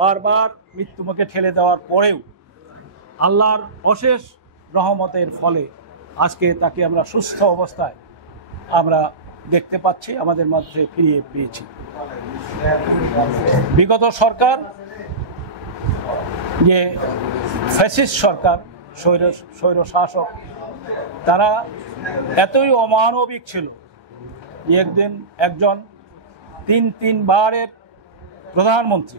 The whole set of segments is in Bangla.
বারবার মৃত্যুমুখে ঠেলে দেওয়ার পরেও আল্লাহর অশেষ রহমতের ফলে আজকে তাকে আমরা সুস্থ অবস্থায় আমরা দেখতে পাচ্ছি, আমাদের মধ্যে ফিরিয়ে পেয়েছি। বিগত সরকার যে ফ্যাসিস্ট সরকার, স্বৈর শাসক, তারা এতই অমানবিক ছিল যে একজন তিনবারের প্রধানমন্ত্রী,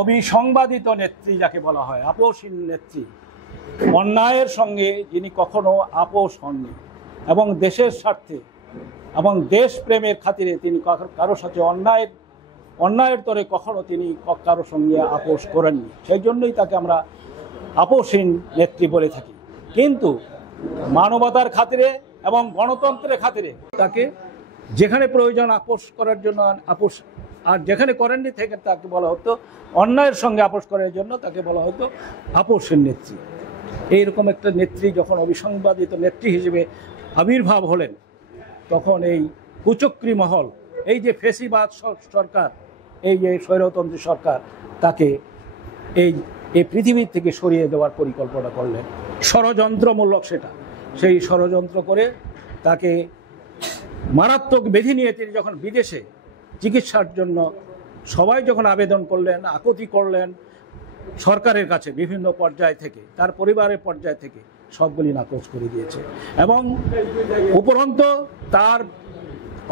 অবিসংবাদিত নেত্রী যাকে বলা হয়, আপোষহীন নেত্রী, অন্যায়ের সঙ্গে যিনি কখনো আপোষ হননি এবং দেশের স্বার্থে এবং দেশপ্রেমের খাতিরে তিনি কারোর সাথে অন্যায়ের তরে কখনো তিনি কারোর সঙ্গে আপোষ করেননি। সেই জন্যই তাকে আমরা আপোষহীন নেত্রী বলে থাকি। কিন্তু মানবতার খাতিরে এবং গণতন্ত্রের খাতিরে তাকে যেখানে প্রয়োজন আপোষ করার জন্য আপোষ, আর যেখানে করেননি থেকে তাকে বলা হতো অন্যায়ের সঙ্গে আপোষ করার জন্য তাকে বলা হতো আপোষহীন নেত্রী। এইরকম একটা নেত্রী যখন অবিসংবাদিত নেত্রী হিসেবে আবির্ভাব হলেন, তখন এই কুচক্রী মহল, এই যে ফেসিবাদ সরকার, এই যে স্বৈরতন্ত্রী সরকার, তাকে এই পৃথিবীর থেকে সরিয়ে দেওয়ার পরিকল্পনা করলেন। ষড়যন্ত্রমূলক সেটা, সেই ষড়যন্ত্র করে তাকে মারাত্মক ব্যাধি নিয়ে তিনি যখন বিদেশে চিকিৎসার জন্য সবাই যখন আবেদন করলেন, আকুতি করলেন সরকারের কাছে বিভিন্ন পর্যায় থেকে, তার পরিবারের পর্যায় থেকে, সবগুলি নাকচ করে দিয়েছে। এবং উপরন্তু তার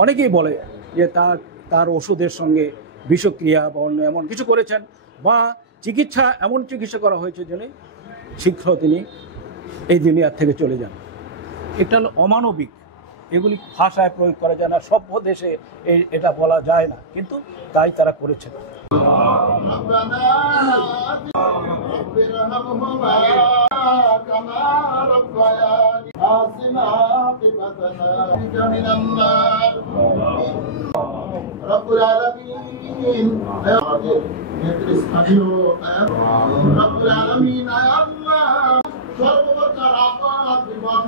অনেকেই বলে যে তার ওষুধের সঙ্গে বিষক্রিয়া বা অন্য এমন কিছু করেছেন, বা এমন চিকিৎসা করা হয়েছে যেন শীঘ্র তিনি এই দুনিয়ার থেকে চলে যান। এটা হলো অমানবিক, এগুলি ভাষায় প্রয়োগ করা যায় না, সভ্য দেশে এটা বলা যায় না, কিন্তু তাই তারা করেছেন। সর্বপ্রকার আপদ বিপদ